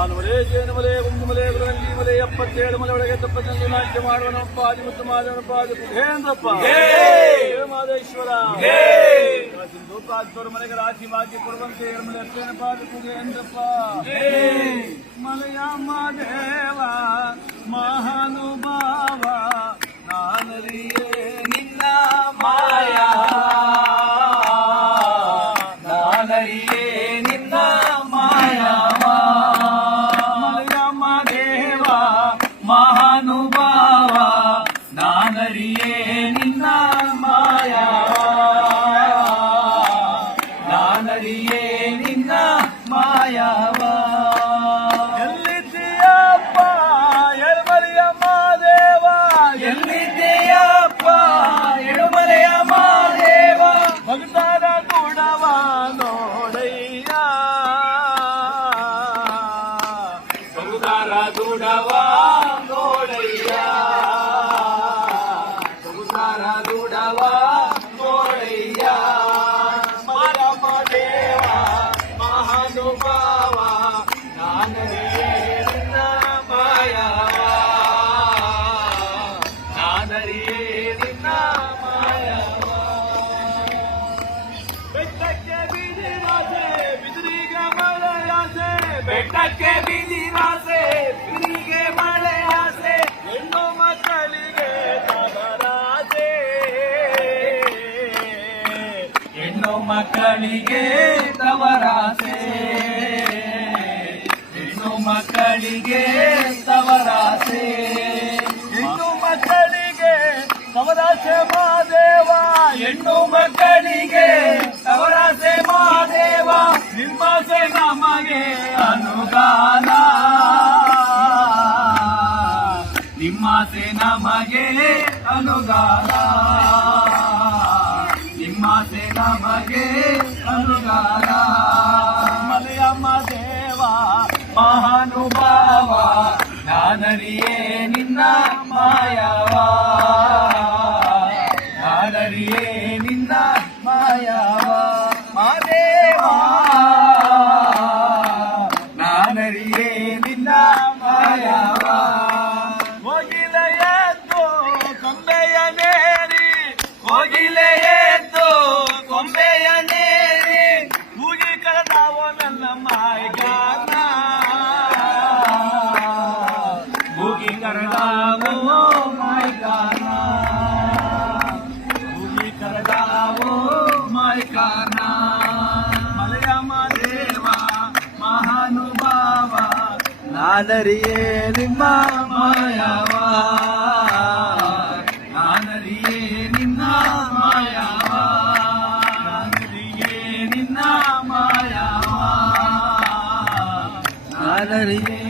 ಆನುಮಲೆ ಜೇನುಮಲೆ ಕುಂದುಮಲೆ ಗುರುಗಂಜಿಮಲೆ 77 ಮಲೆ ಒಳಗೆ ತಪ್ಪದಲ್ಲಿ ನಾಟ್ಯ ಮಾಡುವನಪ್ಪ ಆದಿಮುತ್ತು ಮಾಧವನಪ್ಪ ಆದಿಪುರೇಂದ್ರಪ್ಪ ಮಾದೇಶ್ವರ ಸಿಂಧೂಪಾದವರು ಮನೆಗೆ ರಾಶಿ ಬಾಕಿ ಕೊಡುವಂತೆ ಮಲೆ ಅಪ್ಪನಪ್ಪ ಆದಿಪುರೇಂದ್ರಪ್ಪ ಮಲೆಯ ಮಾದೇವ ಮಹಾನುಭಾವ ನಾನರಿಯೇ ನಿನ್ನ ಮಾಯಾ ನಾನರಿಯೇ ನಿನ್ನ ಮಾಯಾವ ಮಲಯಮ್ಮ ದೇವ ಮಹಾನುಭಾವ ನಾನರಿಯೇ ನಿನ್ನ ಮಾಯಾವ ನಾನರಿಯೇ ನಿನ್ನ ಮಾಯಾವ ಎಲ್ಲಿದ್ದೀಯಪ್ಪ ಎಳಮಲೆಯಮ್ಮ ದೇವ ಎಲ್ಲಿದ್ದೀಯಪ್ಪ ಎಳಮಲೆಯಮ್ಮ ದೇವ ಭಕ್ತರ ಗುಣವ ನೋಡಯ್ಯ ಭಕ್ತರ ಗುಣವ ನೋಡಯ್ಯ ಭಕ್ತರ ಗುಣವ ನೋಡಯ್ಯ ಮರಮ ದೇವ ಮಹಾನುಭಾವ ನಾನರಿಯೇ ನಿನ್ನ ಮಾಯವ ನಾನರಿಯೇ ನಿನ್ನ ಮಾಯವ ಬೆಟ್ಟಕ್ಕೆ ಬೀದಿರಾಸೆ ಬಿದಿರಿಗೆ ಮಳೆಯಾಸೆ ಬೆಟ್ಟಕ್ಕೆ ಬೀದಿರಾಸೆ ಬಿದಿರಿಗೆ ಮಳೆಯಾಸೆ ಹೆಣ್ಣು ಮಕ್ಕಳಿಗೆ ತವರಾಸೆ ಹೆಣ್ಣು ಮಕ್ಕಳಿಗೆ ತವರಾಸೆ ಹೆಣ್ಣು ಮಕ್ಕಳಿಗೆ ತವರಾಸೆ ಹೆಣ್ಣು ಮಕ್ಕಳಿಗೆ ತವರಾಸೆ ಮಾದೇವ ಹೆಣ್ಣು ಮಕ್ಕಳಿಗೆ ತವರಾಸೆ ಮಾದೇವ ನಿಮ್ಮಾಸೆ ನಮಗೆ ಅನುದಾನ ನಿಮ್ಮಾಸೆ ನಮಗೆ ಅನುದಾನ ನಿಮ್ಮಾಸೆ ನಮಗೆ ಅನುದಾನ ಮಲೆಯಮ್ಮ ದೇವ ಮಹಾನುಭಾವ ನಾನರಿಯೇ ನಿನ್ನ ಮಾಯವ ನಾನರಿಯೇ ನಿನ್ನ ಮಾಯವ ಮಾದೇವ ನಾನರಿಯೇ ನಿನ್ನ ಮಾಯವ ಕೋಗಿಲೆಯದ್ದು ಕೊಂಬೆಯ ನೇರಿ ಕೋಗಿಲೆಯದ್ದು ಕೊಂಬೆಯ ನೇರಿ ಕೂಗಿ ಕರೆದಾವೋ ನನ್ನ ಮಾಯಗಾನ ಕೂಗಿ ಕರೆದಾವೋ ಮಾಯಗಾನ ಕೂಗಿ ಕರೆದಾವೋ ಮಾಯಗಾನ ಮಲೆಯಮ್ಮ ದೇವ ಮಹಾನುಭಾವ ನಾನರಿಯೇ ನಿಮ್ಮ ಮಾಯವ ನಾನರಿಯೇ ನಿನ್ನ ಮಾಯವ ನಾನರಿಯೇ ನಿನ್ನ ಮಾಯವ ನಾನರಿಯೇ